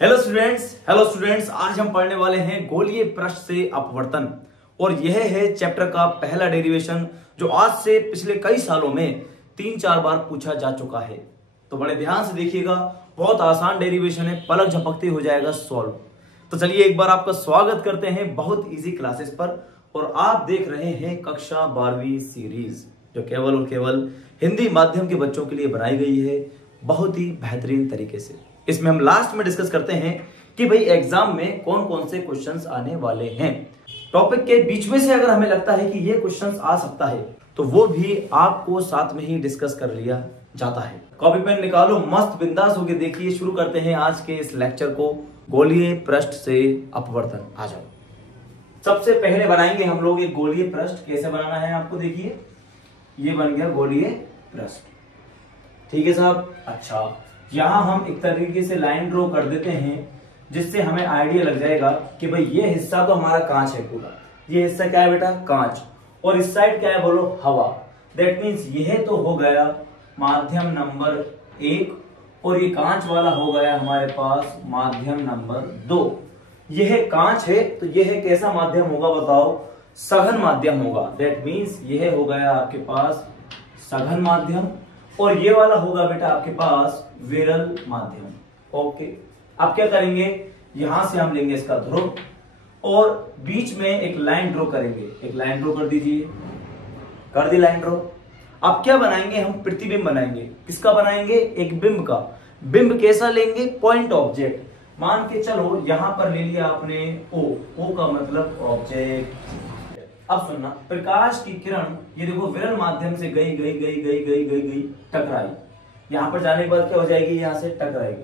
Hello students, आज हम पढ़ने वाले हैं गोलीय पृष्ठ से अपवर्तन और यह है चैप्टर का पहला डेरिवेशन जो आज से पिछले कई सालों में 3-4 बार पूछा जा चुका है। तो बड़े ध्यान से देखिएगा, बहुत आसान डेरिवेशन है, पलक झपकते हो जाएगा सॉल्व। तो चलिए एक बार आपका स्वागत करते हैं बहुत इजी क्लासेस पर। और आप देख रहे हैं कक्षा 12वीं सीरीज जो केवल और केवल हिंदी माध्यम के बच्चों के लिए बनाई गई है बहुत ही बेहतरीन तरीके से। इसमें हम लास्ट में डिस्कस करते हैं कि भाई एग्जाम में कौन कौन से क्वेश्चंस आने वाले हैं। टॉपिक के बीच में से अगर हमें लगता है कि ये क्वेश्चंस आ सकता है तो वो भी आपको साथ में ही डिस्कस कर लिया जाता है। कॉपी पेन निकालो, मस्त बिंदास होके देखिए। शुरू करते हैं आज के इस लेक्चर को, गोलीय पृष्ठ से अपवर्तन। आ जाओ। सबसे पहले बनाएंगे हम लोग एक गोलीय पृष्ठ। कैसे बनाना है आपको देखिए, ये बन गया गोलीय पृष्ठ। ठीक है साहब। अच्छा, यहां हम एक तरीके से लाइन ड्रॉ कर देते हैं जिससे हमें आइडिया लग जाएगा कि भाई ये हिस्सा तो हमारा कांच है पूरा। ये हिस्सा क्या है बेटा? कांच। और इस साइड क्या है बोलो? हवा। दैट मीन्स यह तो हो गया माध्यम नंबर 1 और ये कांच वाला हो गया हमारे पास माध्यम नंबर 2। यह कांच है तो यह कैसा माध्यम होगा बताओ? सघन माध्यम होगा। दैट मीन्स यह हो गया आपके पास सघन माध्यम और ये वाला होगा बेटा आपके पास विरल माध्यम। ओके, अब क्या करेंगे, यहां से हम लेंगे इसका ध्रुव और बीच में एक लाइन ड्रॉ करेंगे। एक लाइन ड्रॉ कर दीजिए। कर दी लाइन ड्रॉ। अब क्या बनाएंगे हम? प्रतिबिंब बनाएंगे। किसका बनाएंगे? एक बिंब का। बिंब कैसा लेंगे? Point object. मान के चलो यहां पर ले लिया आपने ओ। ओ का मतलब ऑब्जेक्ट। अब सुनना, प्रकाश की किरण ये देखो विरल माध्यम से गई गई गई गई गई गई गई टकराई। यहां पर जाने के बाद क्या हो जाएगी? यहां से टकराएगी।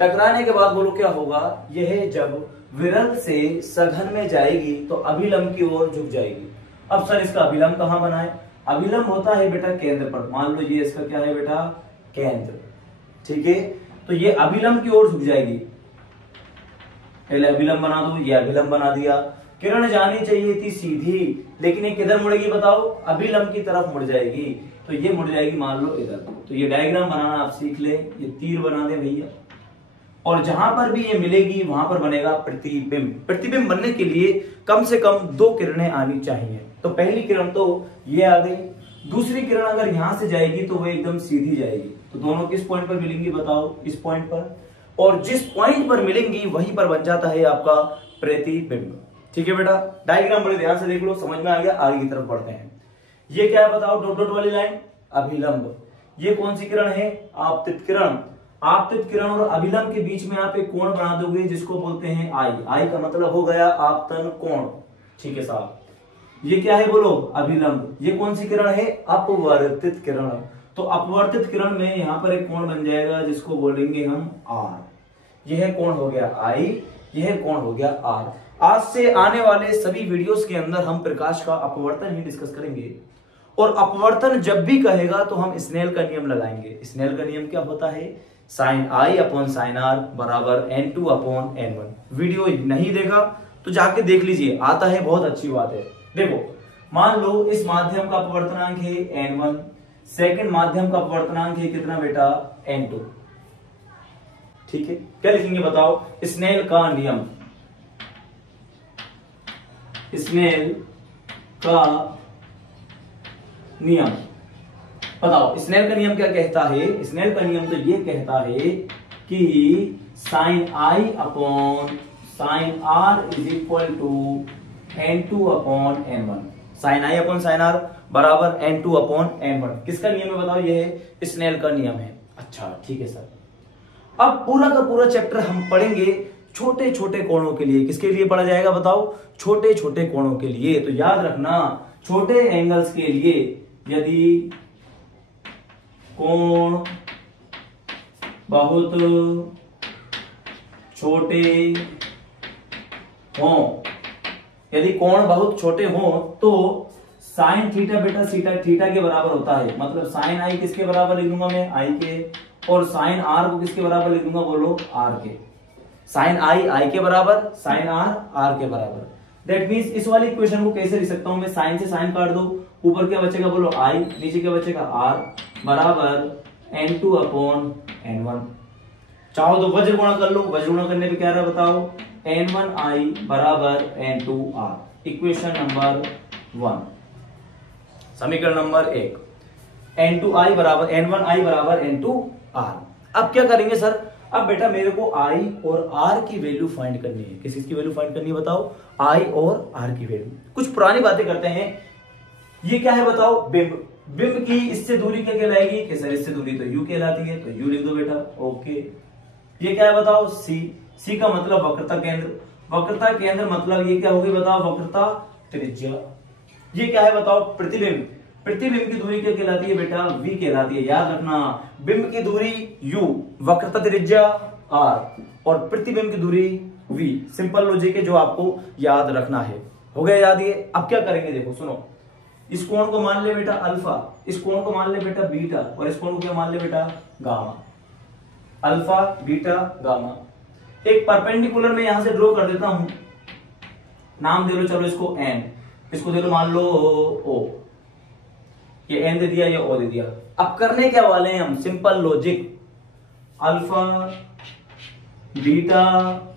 टकराने के बाद बोलो क्या होगा? यह जब विरल से सघन में जाएगी तो अभिलंब की ओर झुक जाएगी। अब सर इसका अभिलंब कहां बनाए? अभिलंब होता है बेटा केंद्र पर। मान लो ये इसका क्या है बेटा? केंद्र। ठीक है, तो ये अभिलंब की ओर झुक जाएगी। पहले अभिलंब बना दो, ये अभिलंब बना दिया। किरण जानी चाहिए थी सीधी, लेकिन ये किधर मुड़ेगी बताओ? अभिलंब की तरफ मुड़ जाएगी। तो ये मुड़ जाएगी मान लो इधर। तो ये डायग्राम बनाना आप सीख ले। ये तीर बना दे भैया, और जहां पर भी ये मिलेगी वहां पर बनेगा प्रतिबिंब। प्रतिबिंब बनने के लिए कम से कम 2 किरणें आनी चाहिए। तो पहली किरण तो ये आ गई, दूसरी किरण अगर यहां से जाएगी तो वो एकदम सीधी जाएगी। तो दोनों किस पॉइंट पर मिलेंगी बताओ? इस पॉइंट पर। और जिस पॉइंट पर मिलेंगी वहीं पर बन जाता है आपका प्रतिबिंब। ठीक है बेटा, डायग्राम बड़े ध्यान से देख लो, समझ में आ गया। आगे की तरफ बढ़ते हैं। ये क्या है बताओ? डॉट डॉट वाली लाइन अभिलंब। ये कौन सी किरण है? आपतित किरण। आपतित किरण और अभिलंब के बीच में आप एक कोण बना दोगे जिसको बोलते हैं आई। आई का मतलब हो गया आपतन कोण। ठीक है साहब। ये क्या है बोलो? अभिलंब। ये कौन सी किरण है? अपवर्तित किरण। तो अपवर्तित किरण में यहां पर एक कोण बन जाएगा जिसको बोलेंगे हम आर। यह कोण हो गया आई, यह कोण हो गया आर। आज से आने वाले सभी वीडियोस के अंदर हम प्रकाश का अपवर्तन ही डिस्कस करेंगे। और अपवर्तन जब भी कहेगा तो हम स्नेल का नियम लगाएंगे। स्नेल का नियम क्या होता है? Sine I upon sine R बराबर N2 अपॉन N1। वीडियो नहीं देखा तो जाके देख लीजिए, आता है, बहुत अच्छी बात है। देखो, मान लो इस माध्यम का अपवर्तनांक है N1, सेकंड माध्यम का अपवर्तनांक है कितना बेटा? N2। ठीक है, क्या लिखेंगे बताओ? स्नेल का नियम। स्नेल का नियम बताओ। स्नेल का नियम क्या कहता है? स्नेल का नियम तो ये कहता है कि sine I upon sine R is equal to N2 upon N1। Sine I upon sine R बराबर N2 अपॉन N1। किसका नियम है बताओ? ये है स्नेल का नियम है। अच्छा ठीक है सर। अब पूरा का पूरा चैप्टर हम पढ़ेंगे छोटे छोटे कोणों के लिए। किसके लिए पढ़ा जाएगा बताओ? छोटे छोटे कोणों के लिए। तो याद रखना, छोटे एंगल्स के लिए यदि कोण बहुत छोटे हों, यदि कोण बहुत छोटे हों तो साइन थीटा बेटा थीटा के बराबर होता है। मतलब साइन आई किसके बराबर लिख दूंगा मैं? आई के। और साइन आर को किसके बराबर लिख दूंगा बोलो? आर के। साइन आई के बराबर, साइन आर के बराबर। दैट मींस इस वाली इक्वेशन को कैसे लिख सकता हूं मैं? साइन से साइन काट दो, ऊपर क्या बचेगा बोलो? आई, नीचे क्या बचेगा? आर बराबर N2 अपॉन N1। चाहो तो वज्र गुणा कर लो, वज्र गुणा करने पे क्या रहा बताओ, n1i बराबर n2r, इक्वेशन नंबर 1, समीकरण नंबर 1, n2i बराबर n1i बराबर n2r। अब क्या करेंगे सर, अब बेटा मेरे को i और r की वैल्यू फाइंड करनी है। किस की वैल्यू फाइंड करनी है बताओ, i और r की वैल्यू। कुछ पुरानी बातें करते हैं। ये क्या है बताओ, बिंब, बिंब की इससे दूरी क्या कहलाएगी, कि सर इससे दूरी तो u कहलाती है, तो u लिख दो बेटा, ओके। ये क्या है बताओ, c का मतलब वक्रता केंद्र, वक्रता केंद्र मतलब ये क्या होगी बताओ, वक्रता त्रिज्या। ये क्या है बताओ, प्रतिबिंब, प्रतिबिंब की दूरी क्या कहलाती है बेटा, v कहलाती है। याद रखना, बिंब की दूरी u, वक्रता त्रिज्या r, और प्रतिबिंब की दूरी v। सिंपल लॉजिक है जो आपको याद रखना है। हो गया याद ये। अब क्या करेंगे देखो सुनो, इस कोण को मान ले बेटा अल्फा, इस कोण को मान ले बेटा बीटा, और इस कोण को क्या मान ले बेटा गामा। Alpha beta gamma. एक परपेंडिकुलर में यहां से ड्रॉ कर देता हूं, नाम दे लो चलो इसको n, इसको दे लो मान लो o, ये n दे दिया, ये o दे दिया। अब करने क्या वाले हैं हम, सिंपल लॉजिक, अल्फा बीटा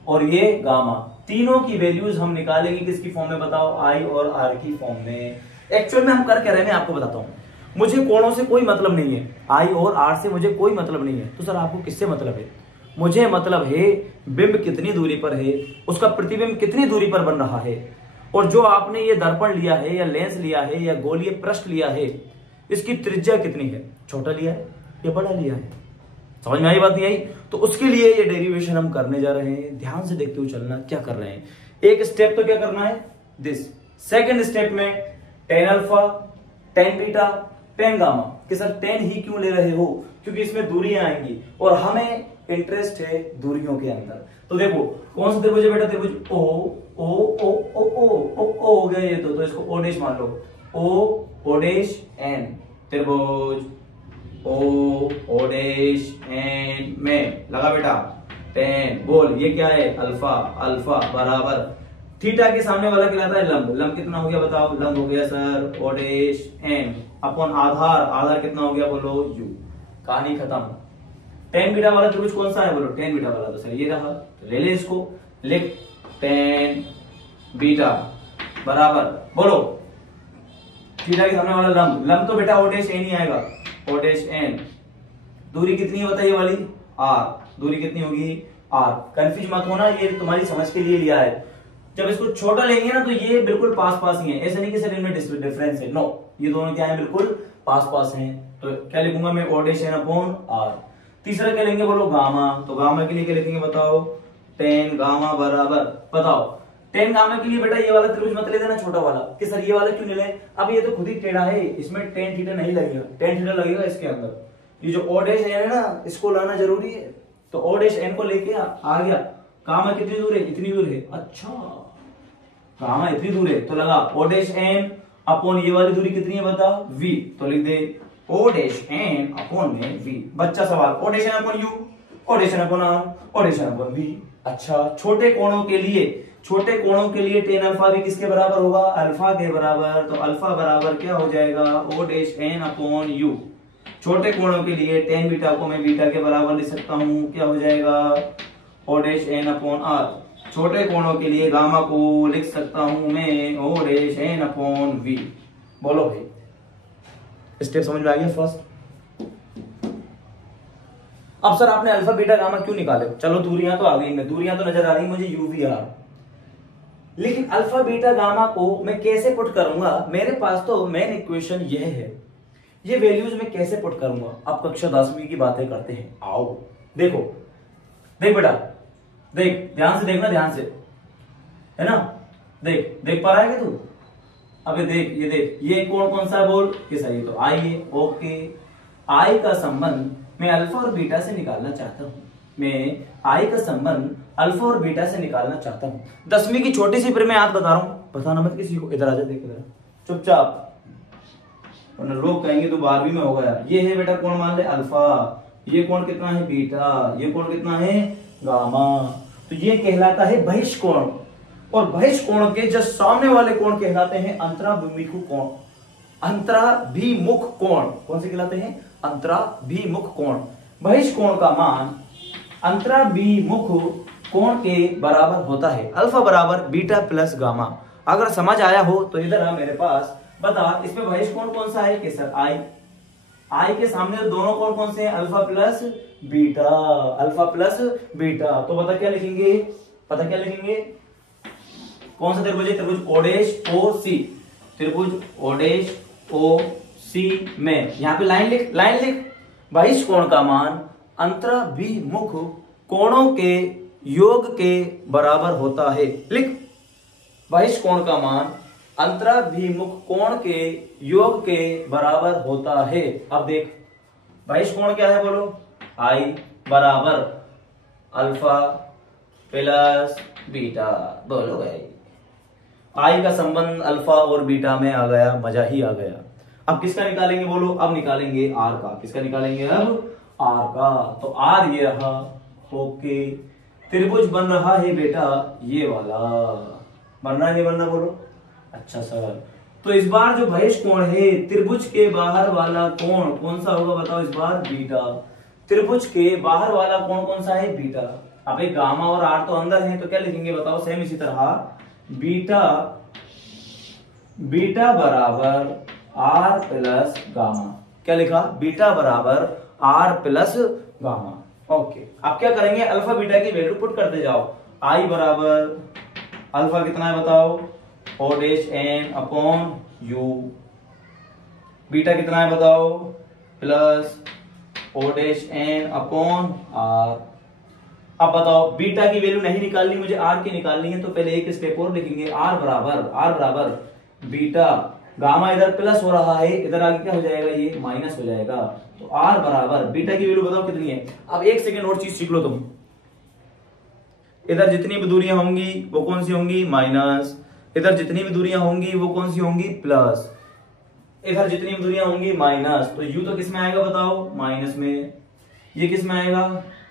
और ये गामा, तीनों की वैल्यूज हम निकालेंगे किसकी फॉर्म में बताओ, i और r की फॉर्म में। एक्चुअल में हम कर क्या रहे हैं मैं आपको बताता हूं। मुझे कोणों से कोई मतलब नहीं है, i और r से मुझे कोई मतलब नहीं है। तो सर आपको किससे मतलब है, मुझे मतलब है बिंब कितनी दूरी पर है, उसका प्रतिबिंब कितनी दूरी पर बन रहा है, और जो आपने ये दर्पण लिया है या लेंस लिया है या गोलीय पृष्ठ लिया है, इसकी त्रिज्या कितनी है, छोटा लिया है या बड़ा लिया है। समझ में आई बात नहीं आई, तो उसके लिए ये डेरिवेशन हम करने जा रहे हैं। ध्यान से देखते हुए चलना क्या कर रहे हैं। एक स्टेप तो क्या करना है दिस, सेकंड स्टेप में tan alpha tan beta ten gamma, कि सर टेन ही क्यों ले रहे हो, क्योंकि इसमें दूरियां आएंगी और हमें इंटरेस्ट है दूरियों के अंदर। तो देखो कौन सा त्रिभुज है बेटा, त्रिभुज ओ ओ ओ ओ ओ ओ ओ हो गया ये, तो इसको ओ डैश मान लो, ओ डैश एन, त्रिभुज ओ डैश एन में लगा बेटा टेन, बोल ये क्या है अल्फा, अल्फा बराबर थीटा के सामने वाला कहलाता है लंब, लंब कितना हो गया बताओ, लंब हो गया sir O dash N upon आधार, आधार कितना हो गया बोलो यू। कहानी खत्म। टेन बीटा वाला त्रिभुज कौन सा है बोलो, टेन बीटा वाला, तो सर ये रहा, तो ले ले इसको, लिख टेन बीटा बराबर बोलो थीटा के सामने वाला लंब, लंब तो बेटा ओ डैश एन ही आएगा, ओ डैश एन। दूरी कितनी है बताइए वाली r, दूरी कितनी होगी r। कंफ्यूज मत होना, ये तुम्हारी समझ के लिए लिया है। जब इसको छोटा लेंगे ना तो ये बिल्कुल पास पास ही है, ऐसा नहीं कि सर इनमें डिफरेंस है, नो, ये दोनों क्या है बिल्कुल पास पास हैं। तो क्या लिखूंगा मैं, O dash N upon r। तीसरा क्या लेंगे बोलो गामा, तो गामा के लिए क्या लिखेंगे बताओ, टेन गामा बराबर, बताओ टेन गामा के लिए बेटा ये वाला त्रिभुज मत ले देना छोटा वाला, कि सर ये वाला क्यों नहीं ले, अब ये तो खुद ही टेढ़ा है, इसमें टेन थीटा नहीं लगेगा, टेन थीटा लगेगा इसके अंदर। ये जो ओ डैश एन है ना, इसको लाना जरूरी है, तो ओ डैश एन को लेके आ गया। गामा कितनी दूर है, इतनी दूर है, अच्छा गामा इतनी दूर है, तो लगा ओ डैश एन अपॉन ये वाली दूरी कितनी है बता v, तो लिख दे ओ डैश एन अपॉन में v। बच्चा सवाल, O dash N upon u, O dash N upon r, O dash N upon v। अच्छा छोटे कोणों के लिए, छोटे कोणों के लिए टेन अल्फा भी किसके बराबर होगा, अल्फा के बराबर, तो अल्फा बराबर क्या हो जाएगा, O dash N upon U. छोटे कोणों के लिए टेन बीटा को मैं बीटा के बराबर लिख सकता हूं, क्या हो जाएगा, O dash N upon R. छोटे कोणों के लिए गामा को लिख सकता हूं मैं, O dash N upon V. बोलो भाई स्टेप समझ में आ गया फर्स्ट। अब सर आपने अल्फा बीटा गामा क्यों निकाले, चलो दूरियां तो आ गई, मैं दूरियां तो नजर आ रही मुझे यू वी आर, लेकिन अल्फा बीटा गामा को मैं कैसे पुट करूंगा, मेरे पास तो मेन इक्वेशन यह है, ये वैल्यूज मैं कैसे पुट करूंगा। अब कक्षा 10वीं की बातें करते हैं, आओ देखो, देख बेटा देख, ध्यान से देखना, ध्यान से, है ना, देख देख पा रहा है कि तू, अबे देख ये देख, ये कोण कौन सा है बोल, कि सही तो आई है, ओके। आई का संबंध मैं अल्फा और बीटा से निकालना चाहता हूं, मैं आई का संबंध अल्फा और बीटा से निकालना चाहता हूं। 10वीं की छोटी सी फिर मैं याद बता रहा हूं, बताना मत किसी को, इधर आजा, देख इधर चुपचाप, वरना लोग कहेंगे तो 12वीं में हो गया। ये है बेटा कोण मान ले अल्फा, ये कोण कितना है बीटा, ये कोण कितना है गामा, तो ये कहलाता है बहिष्कोण, और बहिष्कोण के जस्ट सामने वाले कोण कहलाते हैं अंतराभिमुख कोण, अंतराभिमुख कोण। कौन से कहलाते हैं, अंतराभिमुख कोण। बहिष्कोण का मान अंतराभिमुख कोण के बराबर होता है। अल्फा बराबर बीटा प्लस गामा। अगर समझ आया हो तो इधर आ मेरे पास, बता इसमें बहिष्ठ कोण कौन सा है केसर, आई। आई के सामने दोनों कोण कौन से हैं, alpha plus beta, alpha plus beta. तो बता क्या लिखेंगे, पता क्या लिखेंगे, कौन सा त्रिभुज है, त्रिभुज ओडेश ओ सी, त्रिभुज ओडेश ओ सी में यहाँ पे लाइन लिख, लाइन लिख, बहिष्ठ कोण का मान अंतराभिमुख कोणों के योग के बराबर होता है। लिख, बहिष्ठ कोण का मान अंतराभिमुख कोण के योग के बराबर होता है। अब देख बहिष्ठ कोण क्या है, बोलो, आई बराबर अल्फा प्लस बीटा। बोलो भाई, आई का संबंध अल्फा और बीटा में आ गया, मजा ही आ गया। अब किसका निकालेंगे, बोलो, अब निकालेंगे आर का। किसका निकालेंगे, अब आर का। तो आर ये रहा, ओके। त्रिभुज बन रहा है बेटा ये वाला, बनना नहीं बनना, बोलो। अच्छा सर, तो इस बार जो बहिष्ठ कोण है त्रिभुज के बाहर वाला कोण कौन सा होगा, बताओ इस बार, बीटा। त्रिभुज के बाहर वाला कोण कौन सा है, बीटा। अब एक गामा और आर तो अंदर है, तो क्या लिखेंगे बताओ, सेम इसी तरह बीटा, बीटा बराबर आर प्लस गामा। क्या लिखा, बीटा बराबर आर प्लस गामा। ओके, अब क्या करेंगे, अल्फा बीटा की वैल्यू पुट करते जाओ। आई बराबर अल्फा कितना है बताओ, O dash N upon U. Beta कितना है बताओ, plus O dash N upon R. अब बताओ बीटा की वैल्यू नहीं निकालनी, मुझे आर की निकालनी है, तो पहले एक स्टेप और लिखेंगे, आर बराबर बीटा, गामा इधर प्लस हो रहा है, इधर आगे क्या हो जाएगा, ये माइनस हो जाएगा। तो आर बराबर बीटा की वैल्यू बताओ कितनी है। अब एक सेकेंड और चीज सीख लो तुम, इधर जितनी भी दूरियां होंगी वो कौन सी होंगी, माइनस। इधर जितनी भी दूरियां होंगी वो कौन सी होंगी, प्लस। इधर जितनी भी दूरियां होंगी माइनस। तो यू तो किस में आएगा बताओ, माइनस में। ये किस में आएगा,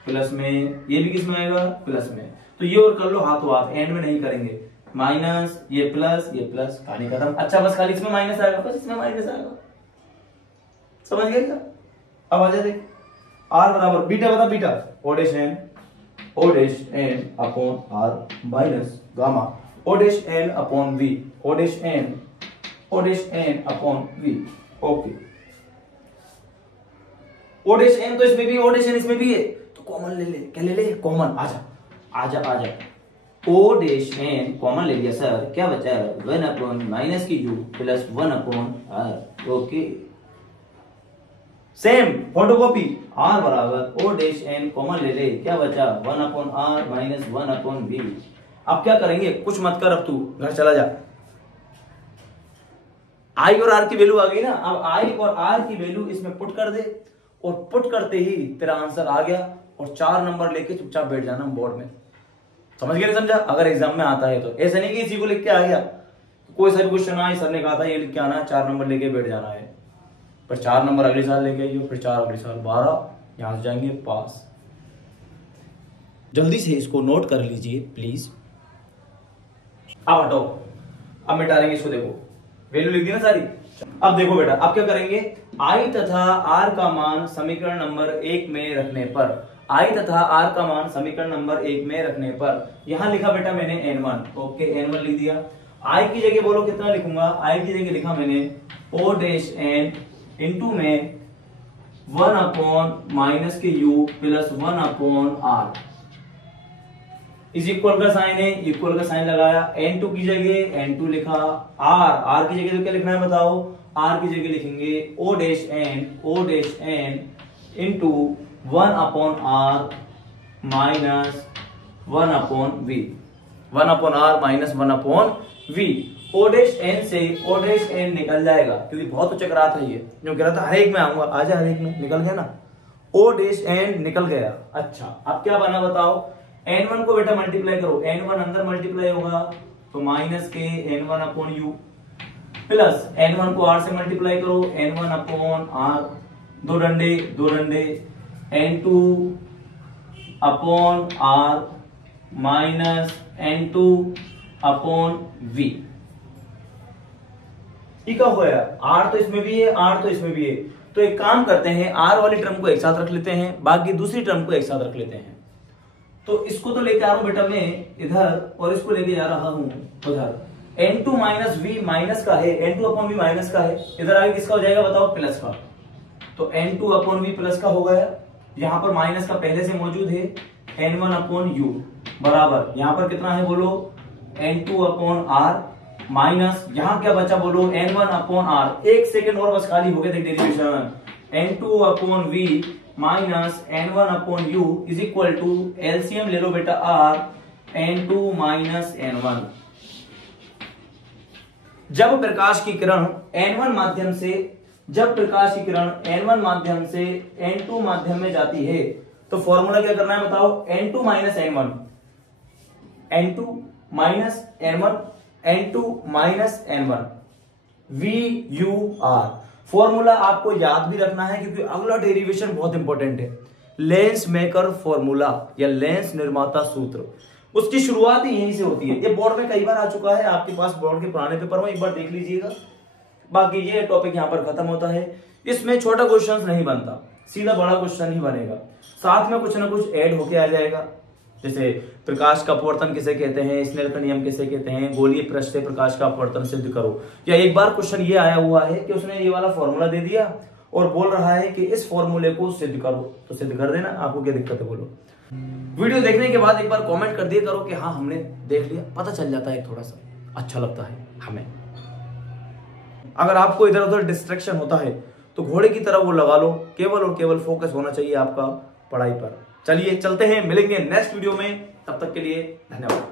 प्लस में। ये भी किस में आएगा, प्लस में। तो ये और कर लो हाथों हाथ, एंड में नहीं करेंगे। माइनस, ये प्लस, कहानी खत्म। अच्छा बस खाली इसमें माइनस आएगा, बस इसमें माइनस आएगा, समझ गए क्या। अब आ जाए देख, आर बराबर बीटा, बता beta, O dash N upon R minus gamma, O dash N upon V, O dash N upon V. Okay, O dash N तो इसमें भी, ओ डैश एन इसमें भी है, तो कॉमन ले ले। क्या ले ले, कॉमन। आजा ओ डैश एन कॉमन ले लिया सर, क्या बचा, 1 अपॉन माइनस की U plus 1 upon R. Okay, same photocopy, R बराबर ओ डैश एन कॉमन ले ले, क्या बचा, 1 upon R minus 1 upon V. अब क्या करेंगे, कुछ मत कर, अब तू घर चला जा। आई और आर की वैल्यू आ गई ना, अब आई और आर की वैल्यू इसमें पुट कर दे, और पुट करते ही तेरा आंसर आ गया, और 4 नंबर लेके चुपचाप बैठ जाना बोर्ड में। समझ गए, नहीं समझा, अगर एग्जाम में आता है तो। ऐसा नहीं कि इसी को लिख के आ गया, कोई सा भी क्वेश्चन आए, सर ने कहा था ये लिख के आना है, 4 नंबर लेके बैठ जाना है। पर 4 नंबर अगले साल लेके आइए, फिर 4 अगले साल, 12 यहां से जाएंगे पास। जल्दी से इसको नोट कर लीजिए प्लीज। अब हटो, अब मिटाएंगे इसको, देखो वैल्यू लिख दी ना सारी। अब देखो बेटा, अब क्या करेंगे, आई तथा आर का मान समीकरण नंबर 1 में रखने पर, आई तथा आर का मान समीकरण नंबर 1 में रखने पर, यहां लिखा बेटा मैंने n1। ओके, n1 लिख दिया। आई की जगह बोलो कितना लिखूंगा, आई की जगह लिखा मैंने ओ डैश एन इंटू में 1 अपॉन माइनस के यू प्लस 1 अपॉन आर। इस इक्वल का साइन है, इक्वल का साइन लगाया, n2 की जगह n2 लिखा, r की जगह तो क्या लिखना है बताओ, r की जगह लिखेंगे o dash n into 1 upon r minus 1 upon v, 1 upon r minus 1 upon v। o dash n से o डैश n निकल जाएगा, क्योंकि बहुत उच्च रहा था ये, जो कह रहा था हर एक में आऊंगा, आजा हर एक में, निकल गया ना, o डैश n निकल गया। अच्छा अब क्या बना बताओ, n1 को बेटा मल्टीप्लाई करो, n1 अंदर मल्टीप्लाई होगा तो माइनस के n1 upon you, plus n1 को r से मल्टीप्लाई करो, n1 अपॉन r, दो डंडे n2 upon r minus n2 upon v। ये क्या हुआ, r तो इसमें भी है, r तो इसमें भी है, तो एक काम करते हैं, r वाली टर्म को एक साथ रख लेते हैं, बाकी दूसरी टर्म को एक साथ रख लेते हैं। तो इसको तो लेके आ रहा हूं बेटा मैं इधर और इसको लेके जा रहा हूं उधर। N2 माइनस वी माइनस का है, N2 अपॉन वी माइनस का है, इधर आगे किसका हो जाएगा बताओ प्लस का। तो N2 अपॉन वी प्लस का हो गया, यहां पर माइनस का पहले से मौजूद है, N1 अपॉन यू बराबर यहां पर कितना है बोलो N2 अपॉन आर माइनस यहां क्या बचा बोलो N1 अपॉन आर। एक सेकेंड और बस खाली हो गया देख derivation. N2 upon V minus N1 upon U is equal to LCM ले लो बेटा R N2 माइनस N1। जब प्रकाश की किरण N1 माध्यम से N2 माध्यम में जाती है तो फॉर्मूला क्या करना है बताओ N2 minus N1, N2 minus N1, N2 minus N1 VUR। Formula आपको याद भी रखना है क्योंकि अगला डेरिवेशन बहुत इंपॉर्टेंट है। लेंस मेकर फॉर्मूला या लेंस निर्माता सूत्र, उसकी शुरुआत ही यहीं से होती है। ये बोर्ड में कई बार आ चुका है, आपके पास बोर्ड के पुराने पेपर में एक बार देख लीजिएगा। बाकी ये टॉपिक यहां पर खत्म होता है। इसमें छोटा क्वेश्चन नहीं बनता, सीधा बड़ा क्वेश्चन ही बनेगा, साथ में कुछ ना कुछ ऐड होके आ जाएगा। जैसे प्रकाश का अपवर्तन किसे कहते हैं, स्नेल का नियम किसे कहते हैं, गोलीय पृष्ठ से प्रकाश का अपवर्तन सिद्ध करो। या एक बार क्वेश्चन ये आया हुआ है कि उसने ये वाला फॉर्मूला दे दिया और बोल रहा है कि इस फॉर्मूले को सिद्ध करो, तो सिद्ध कर देना, आपको क्या दिक्कत है बोलो। वीडियो देखने के बाद एक बार कमेंट कर दिया करो कि हाँ हमने देख लिया, पता चल जाता है, थोड़ा सा अच्छा लगता है हमें। अगर आपको इधर उधर डिस्ट्रैक्शन होता है तो घोड़े की तरह वो लगा लो, केवल और केवल फोकस होना चाहिए आपका पढ़ाई पर। चलिए चलते हैं, मिलेंगे नेक्स्ट वीडियो में, तब तक के लिए धन्यवाद।